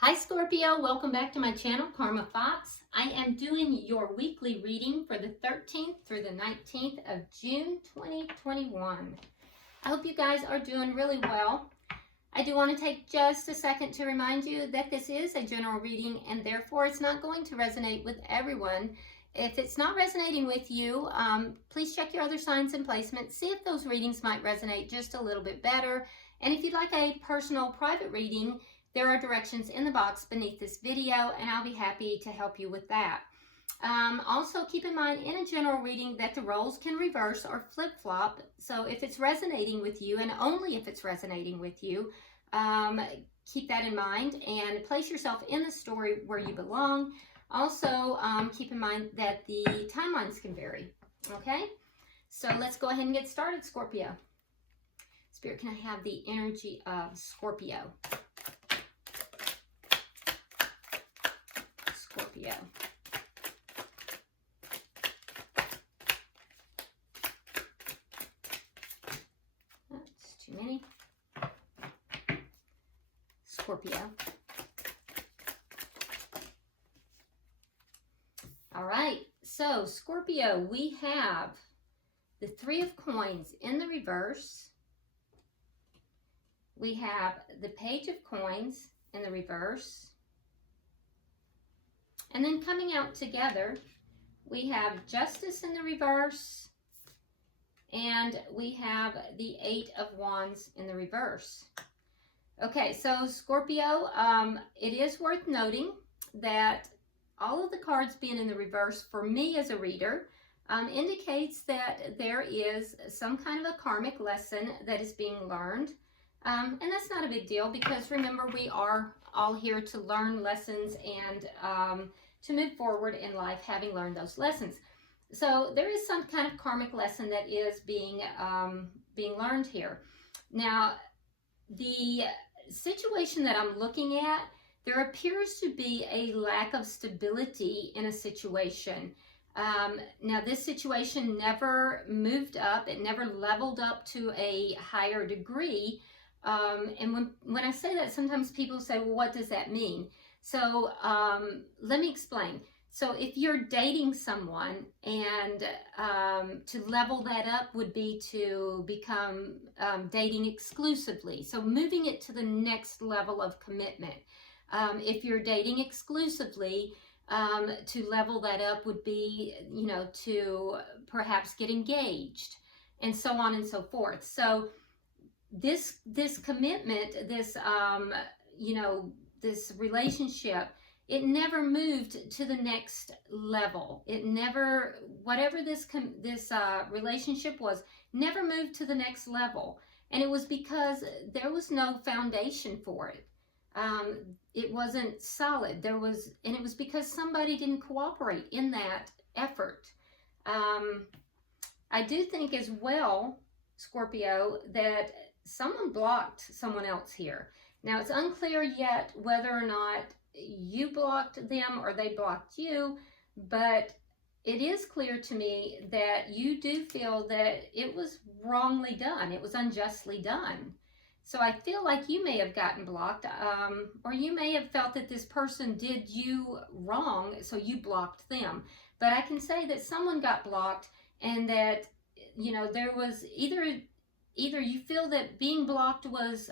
Hi Scorpio, welcome back to my channel, Karma Fox. I am doing your weekly reading for the 13th through the 19th of June 2021. I hope you guys are doing really well. I do want to take just a second to remind you that this is a general reading and therefore it's not going to resonate with everyone. If it's not resonating with you, please check your other signs and placements. See if those readings might resonate just a little bit better. And if you'd like a personal private reading, there are directions in the box beneath this video, and I'll be happy to help you with that. Also, keep in mind in a general reading that the roles can reverse or flip-flop. So if it's resonating with you, and only if it's resonating with you, keep that in mind and place yourself in the story where you belong. Also, keep in mind that the timelines can vary. Okay, so let's go ahead and get started, Scorpio. Spirit, can I have the energy of Scorpio? Scorpio. That's too many. Scorpio. All right, so Scorpio, we have the Three of Coins in the reverse. We have the Page of Coins in the reverse. And then coming out together, we have Justice in the reverse, and we have the Eight of Wands in the reverse. Okay, so Scorpio, it is worth noting that all of the cards being in the reverse for me as a reader indicates that there is some kind of a karmic lesson that is being learned. And that's not a big deal because remember, we are all here to learn lessons and to move forward in life having learned those lessons. So there is some kind of karmic lesson that is being learned here. Now, the situation that I'm looking at, there appears to be a lack of stability in a situation. Now, this situation never moved up. It never leveled up to a higher degree. And when I say that, sometimes people say, well, what does that mean? So let me explain. So if you're dating someone and to level that up would be to become dating exclusively. So moving it to the next level of commitment. If you're dating exclusively, to level that up would be, you know, to perhaps get engaged and so on and so forth. So this commitment, this, you know, this relationship, it never moved to the next level. It never, whatever this relationship was, never moved to the next level. And it was because there was no foundation for it. It wasn't solid. And it was because somebody didn't cooperate in that effort. I do think as well, Scorpio, that someone blocked someone else here. Now, it's unclear yet whether or not you blocked them or they blocked you, but it is clear to me that you do feel that it was wrongly done. It was unjustly done. So I feel like you may have gotten blocked, or you may have felt that this person did you wrong, so you blocked them. But I can say that someone got blocked and that, you know, there was either you feel that being blocked was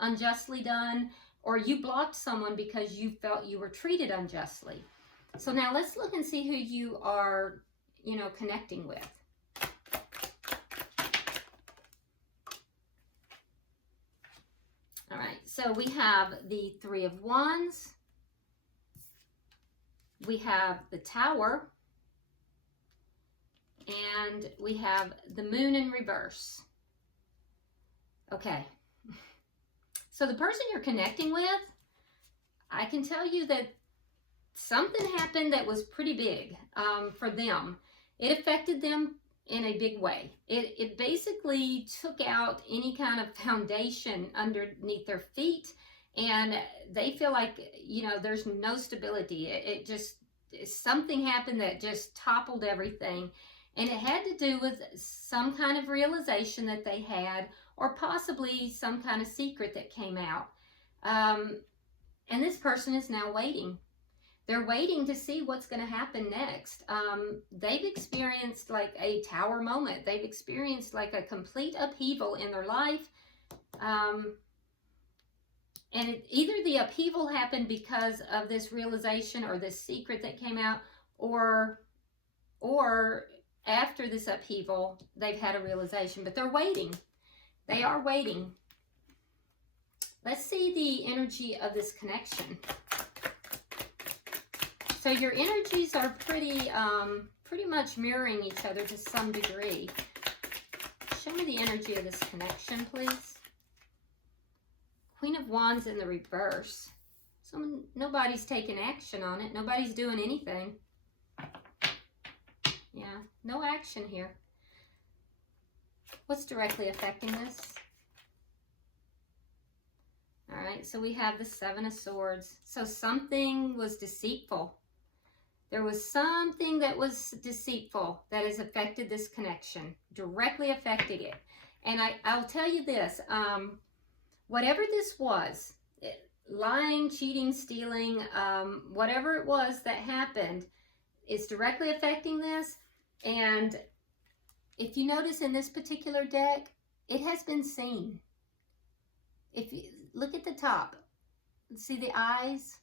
unjustly done, or you blocked someone because you felt you were treated unjustly. So now let's look and see who you are, you know, connecting with. All right, so we have the Three of Wands. We have the Tower. And we have the Moon in reverse. Okay, so the person you're connecting with, I can tell you that something happened that was pretty big for them. It affected them in a big way. It basically took out any kind of foundation underneath their feet, and they feel like, you know, there's no stability. It just, something happened that just toppled everything. And it had to do with some kind of realization that they had, or possibly some kind of secret that came out. And this person is now waiting. They're waiting to see what's going to happen next. They've experienced like a tower moment. They've experienced like a complete upheaval in their life. And either the upheaval happened because of this realization or this secret that came out, or after this upheaval, they've had a realization, but they're waiting. They are waiting. Let's see the energy of this connection. So your energies are pretty much mirroring each other to some degree. Show me the energy of this connection, please. Queen of Wands in the reverse. So nobody's taking action on it. Nobody's doing anything. Yeah, no action here. What's directly affecting this? All right, so we have the Seven of Swords. So something was deceitful. There was something that was deceitful that has affected this connection, directly affected it. And I'll tell you this, whatever this was, lying, cheating, stealing, whatever it was that happened is directly affecting this. And if you notice in this particular deck, it has been seen. If you look at the top, see the eyes?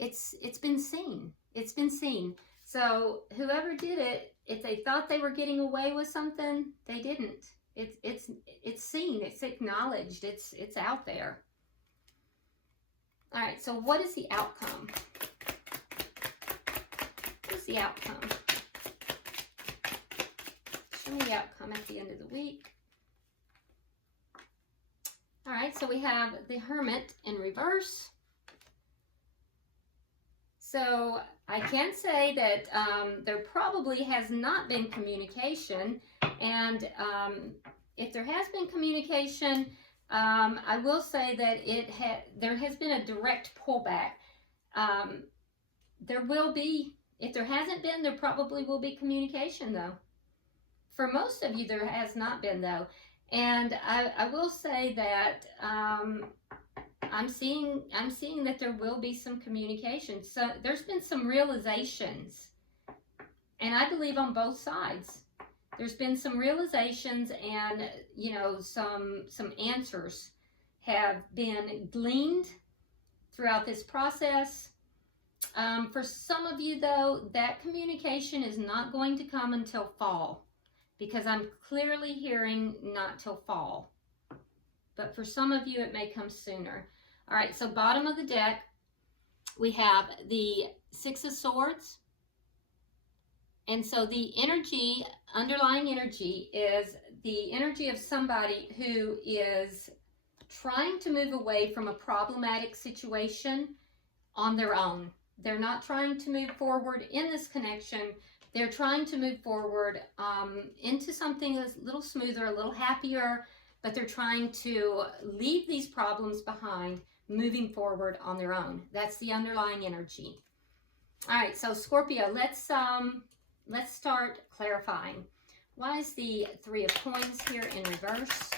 It's been seen. It's been seen. So whoever did it, if they thought they were getting away with something, they didn't. It's seen. It's acknowledged. It's out there. All right. So what is the outcome? What's the outcome? Show me the outcome at the end of the week. All right. So we have the Hermit in reverse. So I can say that there probably has not been communication, and if there has been communication, I will say that there has been a direct pullback. There will be, if there hasn't been, there probably will be communication though. For most of you, there has not been though, and I will say that I'm seeing that there will be some communication. So there's been some realizations, and I believe on both sides. There's been some realizations, and you know, some answers have been gleaned throughout this process. For some of you though, that communication is not going to come until fall, because I'm clearly hearing not till fall. But for some of you, it may come sooner. All right, so bottom of the deck, we have the Six of Swords. And so the energy, underlying energy, is the energy of somebody who is trying to move away from a problematic situation on their own. They're not trying to move forward in this connection. They're trying to move forward into something that's a little smoother, a little happier, but they're trying to leave these problems behind, moving forward on their own. That's the underlying energy. All right, so Scorpio, let's start clarifying. Why is the Three of Coins here in reverse?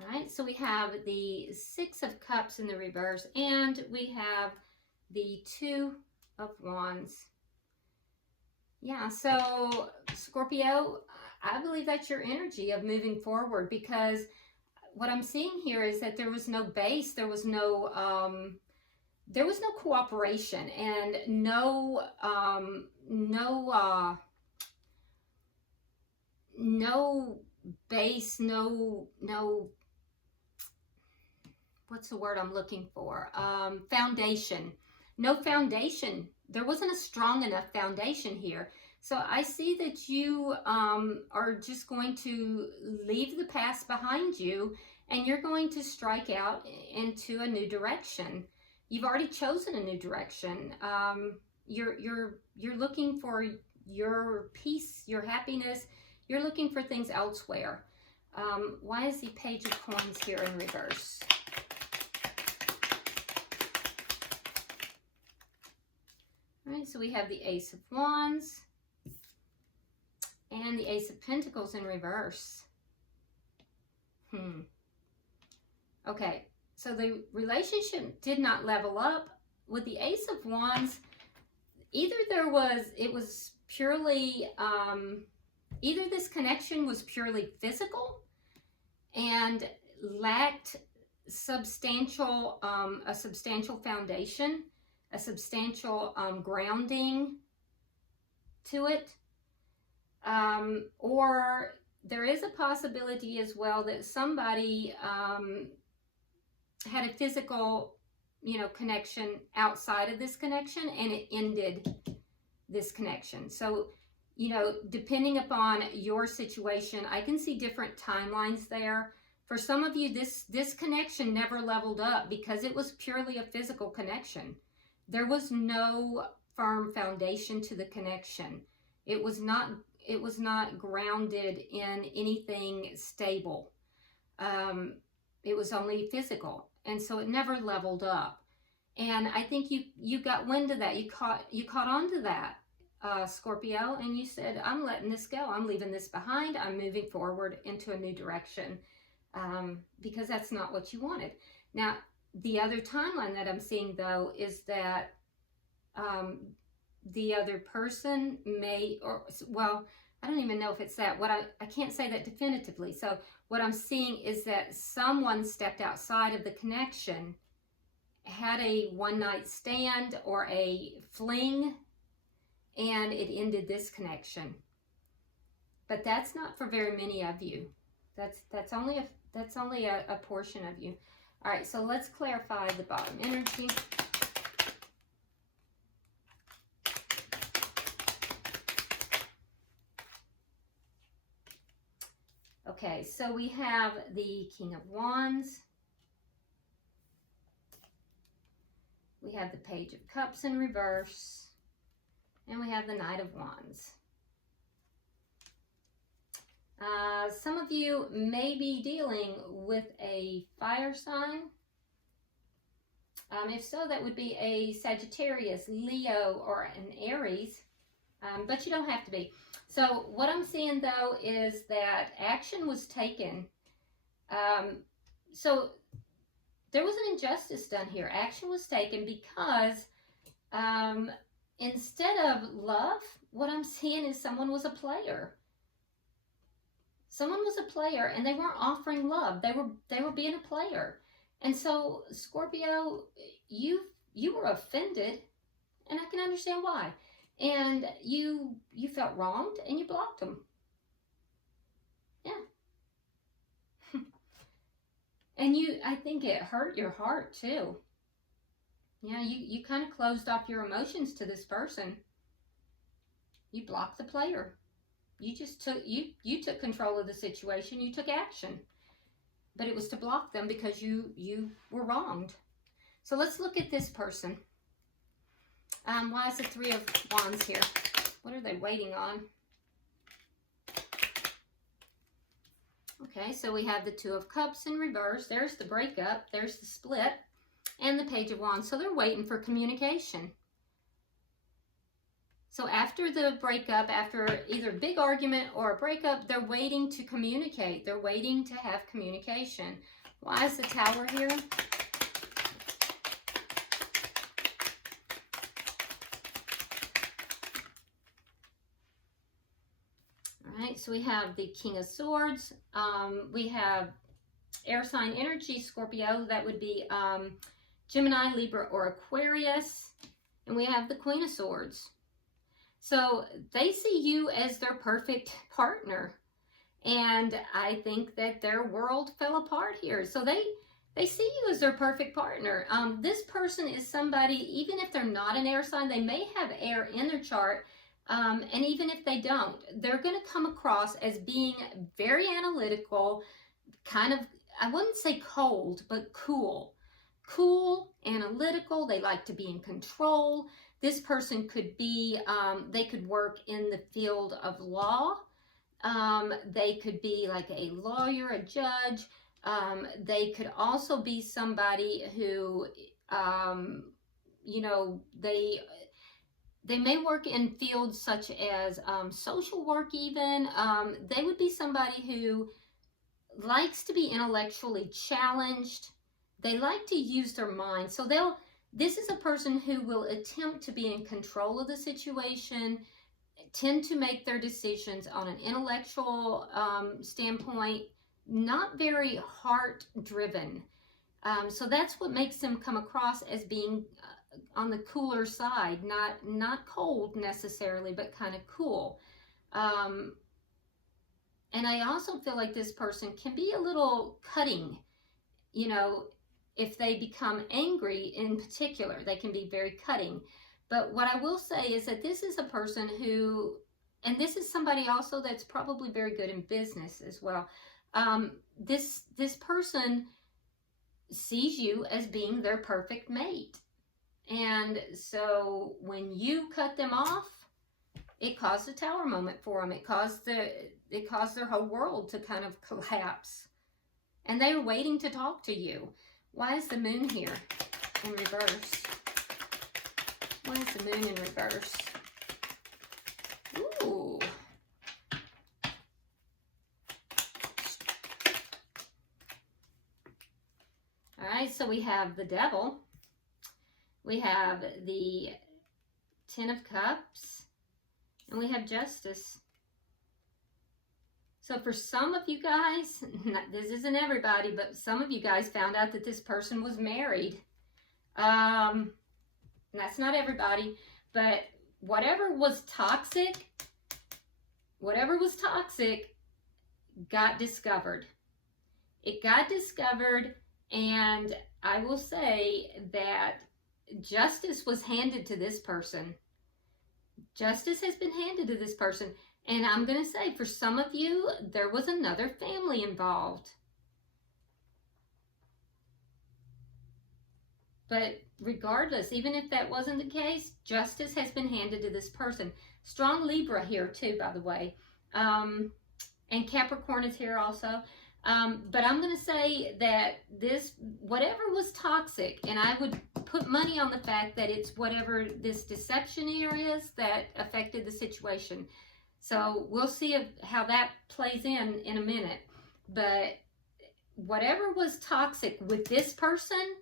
All right, so we have the Six of Cups in the reverse, and we have the Two of Wands. Yeah, so Scorpio, I believe that's your energy of moving forward, because what I'm seeing here is that there was no base, there was no cooperation, and no base, no what's the word I'm looking for? Foundation. No foundation. There wasn't a strong enough foundation here. So I see that you are just going to leave the past behind you, and you're going to strike out into a new direction. You've already chosen a new direction. You're looking for your peace, your happiness. You're looking for things elsewhere. Why is the Page of Coins here in reverse? All right, so we have the Ace of Wands. and the Ace of Pentacles in reverse. Okay, so the relationship did not level up. With the Ace of Wands, either it was purely, either this connection was purely physical and lacked a substantial foundation, a substantial grounding to it, or there is a possibility as well that somebody had a physical, connection outside of this connection, and it ended this connection. So, depending upon your situation, I can see different timelines there. For some of you, this connection never leveled up because it was purely a physical connection. There was no firm foundation to the connection. It was not grounded in anything stable. It was only physical, and so it never leveled up. And I think you got wind of that. You caught on to that, Scorpio, and you said, I'm letting this go. I'm leaving this behind. I'm moving forward into a new direction, because that's not what you wanted. Now, the other timeline that I'm seeing, though, is that the other person may, I don't even know if it's that. I can't say that definitively. So what I'm seeing is that someone stepped outside of the connection, had a one-night stand or a fling, and it ended this connection. But that's not for very many of you. That's only a portion of you. All right, so let's clarify the bottom energy. Okay, so we have the King of Wands. We have the Page of Cups in reverse. And we have the Knight of Wands. Some of you may be dealing with a fire sign. If so, that would be a Sagittarius, Leo, or an Aries. But you don't have to be. So what I'm seeing, though, is that action was taken. So there was an injustice done here. Action was taken because instead of love, what I'm seeing is someone was a player. Someone was a player, and they weren't offering love. They were being a player. And so, Scorpio, you were offended, and I can understand why. And you felt wronged, and you blocked them. Yeah. And I think it hurt your heart too. Yeah, you kind of closed off your emotions to this person. You blocked the player. You just you took control of the situation. You took action. But it was to block them because you were wronged. So let's look at this person. Why is the Three of Wands here? What are they waiting on? Okay, so we have the Two of Cups in reverse. There's the breakup. There's the split. And the Page of Wands. So they're waiting for communication. So after the breakup, after either a big argument or a breakup, they're waiting to communicate. They're waiting to have communication. Why is the Tower here? All right, so we have the King of Swords. We have air sign energy, Scorpio. That would be Gemini, Libra, or Aquarius. And we have the Queen of Swords. So they see you as their perfect partner. And I think that their world fell apart here. So they see you as their perfect partner. This person is somebody, even if they're not an air sign, they may have air in their chart. And even if they don't, they're going to come across as being very analytical, kind of, I wouldn't say cold, but cool. Cool, analytical. They like to be in control. This person could be, they could work in the field of law. They could be like a lawyer, a judge. They could also be somebody who, you know, They may work in fields such as social work even. They would be somebody who likes to be intellectually challenged. They like to use their mind. So this is a person who will attempt to be in control of the situation, tend to make their decisions on an intellectual standpoint, not very heart-driven. So that's what makes them come across as being on the cooler side, not cold necessarily, but kind of cool. And I also feel like this person can be a little cutting, you know, if they become angry in particular, they can be very cutting. But what I will say is that this is a person who, and this is somebody also that's probably very good in business as well. This person sees you as being their perfect mate. And so when you cut them off, it caused a tower moment for them. It caused their whole world to kind of collapse. And they were waiting to talk to you. Why is the moon here in reverse? Why is the moon in reverse? Ooh. All right, so we have the Devil. We have the Ten of Cups. And we have Justice. So for some of you guys, this isn't everybody, but some of you guys found out that this person was married. That's not everybody, but whatever was toxic got discovered. It got discovered, and I will say that justice was handed to this person. Justice has been handed to this person. And I'm going to say, for some of you, there was another family involved. But regardless, even if that wasn't the case, justice has been handed to this person. Strong Libra here too, by the way. And Capricorn is here also. But I'm going to say that whatever was toxic, and I would put money on the fact that it's whatever this deception here is that affected the situation. So we'll see how that plays in a minute. But whatever was toxic with this person,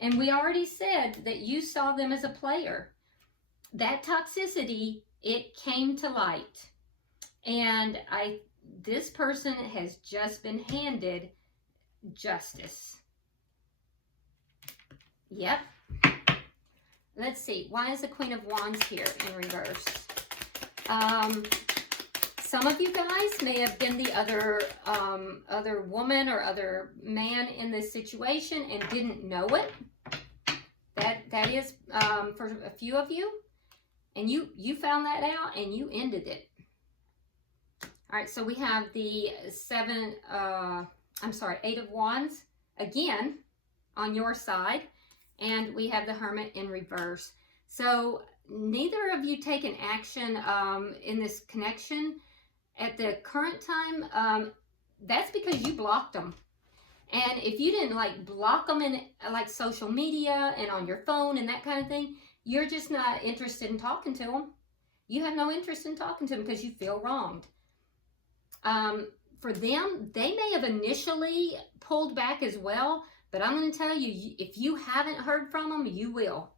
and we already said that you saw them as a player, that toxicity, it came to light. And this person has just been handed justice. Yep. Let's see. Why is the Queen of Wands here in reverse? Some of you guys may have been the other woman or other man in this situation and didn't know it. That is for a few of you, and you found that out and you ended it. All right, so we have the Eight of Wands again on your side, and we have the Hermit in reverse. So neither of you taken action in this connection at the current time. That's because you blocked them. And if you didn't block them in social media and on your phone and that kind of thing, you're just not interested in talking to them. You have no interest in talking to them because you feel wronged. For them, they may have initially pulled back as well, but I'm going to tell you, if you haven't heard from them, you will.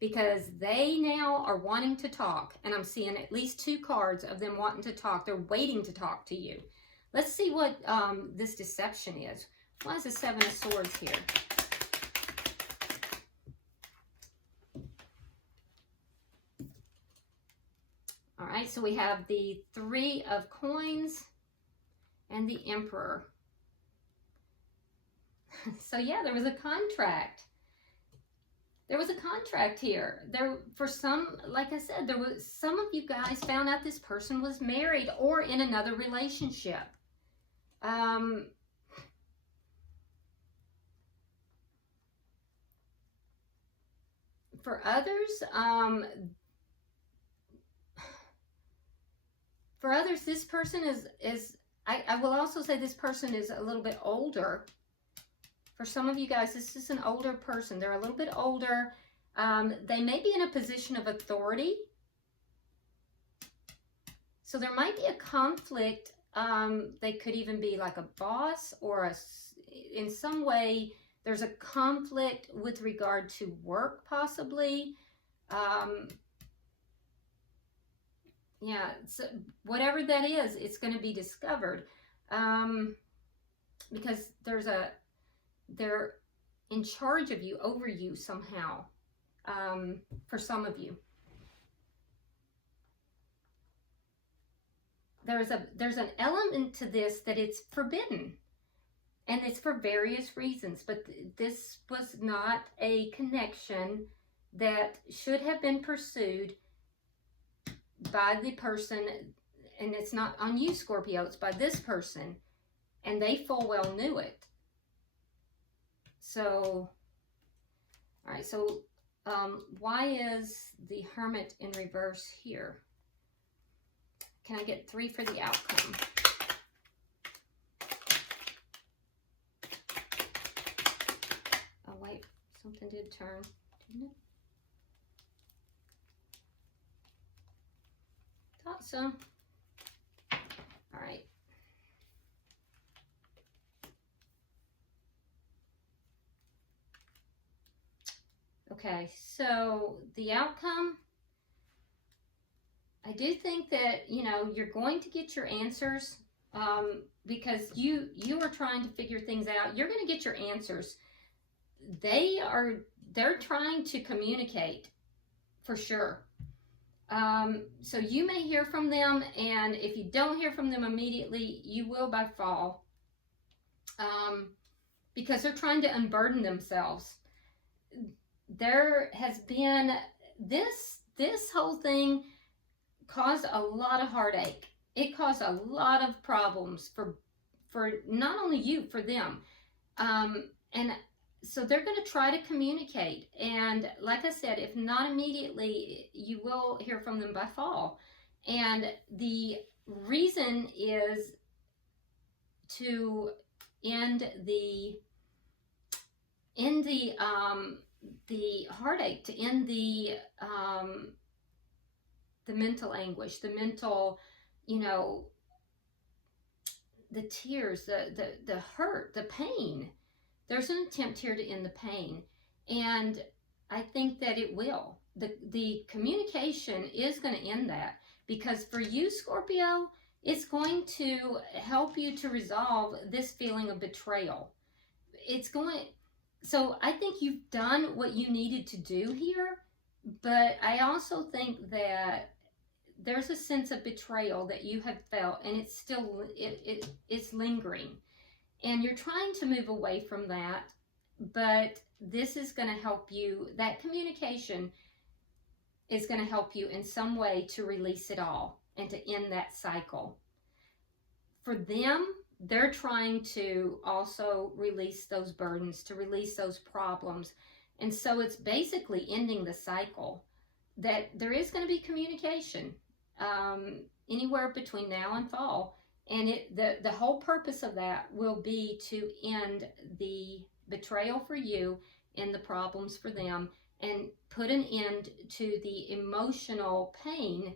Because they now are wanting to talk. And I'm seeing at least 2 cards of them wanting to talk. They're waiting to talk to you. Let's see what this deception is. Why is the Seven of Swords here? All right, so we have the Three of Coins and the Emperor. So yeah, there was a contract. There was a contract here. For some, like I said, some of you guys found out this person was married or in another relationship. For others, this person is I will also say this person is a little bit older. For some of you guys, this is an older person. They're a little bit older. They may be in a position of authority. So there might be a conflict. They could even be like a boss or in some way there's a conflict with regard to work possibly. Yeah, so whatever that is, it's going to be discovered. Because they're in charge of you, over you somehow, for some of you. There's an element to this that it's forbidden, and it's for various reasons, but this was not a connection that should have been pursued by the person, and it's not on you, Scorpio, it's by this person, and they full well knew it. So, all right, so why is the Hermit in reverse here? Can I get 3 for the outcome? Oh, wait, something did turn, didn't it? Thought so. All right. Okay, so the outcome, I do think that, you know, you're going to get your answers because you are trying to figure things out. You're going to get your answers. They're trying to communicate for sure. So you may hear from them, and if you don't hear from them immediately, you will by fall, because they're trying to unburden themselves. There has been this whole thing caused a lot of heartache. It caused a lot of problems for not only you, for them. And so they're going to try to communicate. And like I said, if not immediately, you will hear from them by fall. And the reason is to end the heartache, to end the mental anguish, the mental, you know, the tears, the hurt, the pain. There's an attempt here to end the pain, and I think that it will. The communication is going to end that, because for you, Scorpio, it's going to help you to resolve this feeling of betrayal. So I think you've done what you needed to do here, but I also think that there's a sense of betrayal that you have felt, and it's still, it's lingering. And you're trying to move away from that, but this is going to help you. That communication is going to help you in some way to release it all and to end that cycle. For them, they're trying to also release those burdens, to release those problems. And so it's basically ending the cycle. That there is going to be communication anywhere between now and fall. And the whole purpose of that will be to end the betrayal for you and the problems for them, and put an end to the emotional pain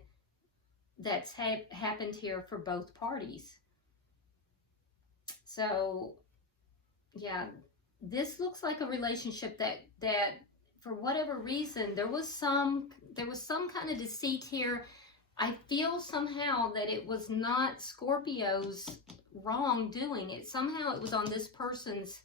that's happened here for both parties. So, yeah, this looks like a relationship that for whatever reason, there was some kind of deceit here. I feel somehow that it was not Scorpio's wrongdoing. Somehow it was on this person's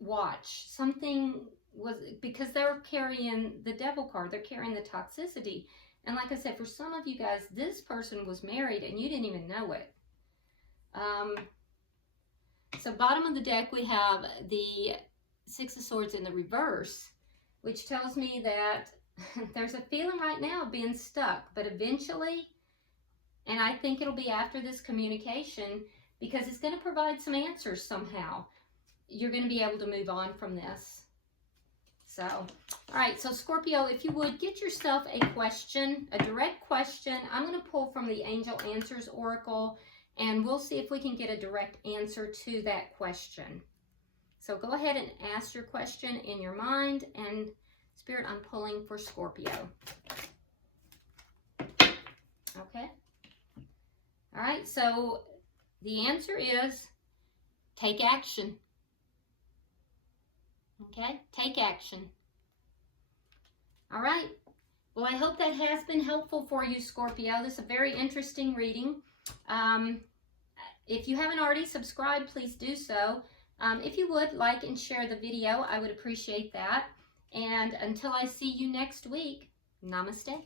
watch. Something was, because they're carrying the devil card. They're carrying the toxicity. And like I said, for some of you guys, this person was married and you didn't even know it. So bottom of the deck, we have the Six of Swords in the reverse, which tells me that there's a feeling right now of being stuck, but eventually, and I think it'll be after this communication, because it's going to provide some answers somehow, you're going to be able to move on from this. So, all right, so Scorpio, if you would, get yourself a question, a direct question. I'm going to pull from the Angel Answers Oracle, and we'll see if we can get a direct answer to that question. So go ahead and ask your question in your mind, and Spirit, I'm pulling for Scorpio. Okay. All right, so the answer is take action. Okay, take action. All right. Well, I hope that has been helpful for you, Scorpio. This is a very interesting reading. If you haven't already subscribed, please do so. If you would like and share the video, I would appreciate that. And until I see you next week, namaste.